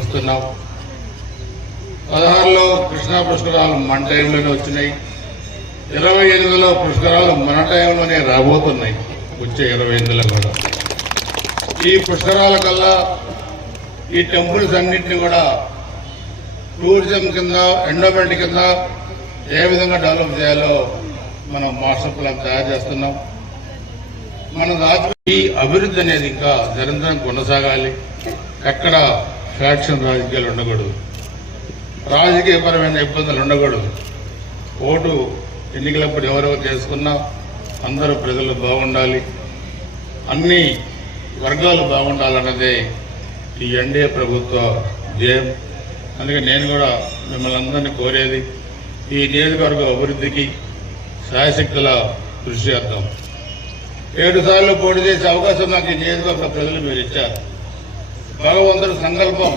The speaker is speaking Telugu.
ఇస్తున్నాం. 16లో కృష్ణా పుష్కరాలు మన టైంలోనే వచ్చినాయి. 28లో పుష్కరాలు మన టైంలోనే రాబోతున్నాయి. వచ్చే 28లో కూడా ఈ పుష్కరాల కల్లా ఈ టెంపుల్స్ అన్నింటినీ కూడా టూరిజం కింద, ఎండోమెంట్ కింద ఏ విధంగా డెవలప్ చేయాలో మనం మాస్టర్ ప్లాన్ తయారు చేస్తున్నాం. మన ఈ అభివృద్ధి అనేది ఇంకా నిరంతరం కొనసాగాలి. ఎక్కడ ఫ్యాక్షన్ రాజకీయాలు ఉండకూడదు, రాజకీయపరమైన ఇబ్బందులు ఉండకూడదు. ఓటు ఎన్నికలప్పుడు ఎవరెవరు చేసుకున్నా అందరూ ప్రజలు బాగుండాలి, అన్ని వర్గాలు బాగుండాలన్నదే ఈ ఎన్డీఏ ప్రభుత్వ ధ్యేయం. అందుకే నేను కూడా మిమ్మల్ని అందరినీ కోరేది ఈ నియోజకవర్గ అభివృద్ధికి శాయశక్తుల కృషి చేద్దాం. 7 సార్లు పోటీ చేసే అవకాశం నాకు ఈ నియోజకవర్గ ప్రజలు మీరు ఇచ్చారు. భగవంతుడి సంకల్పం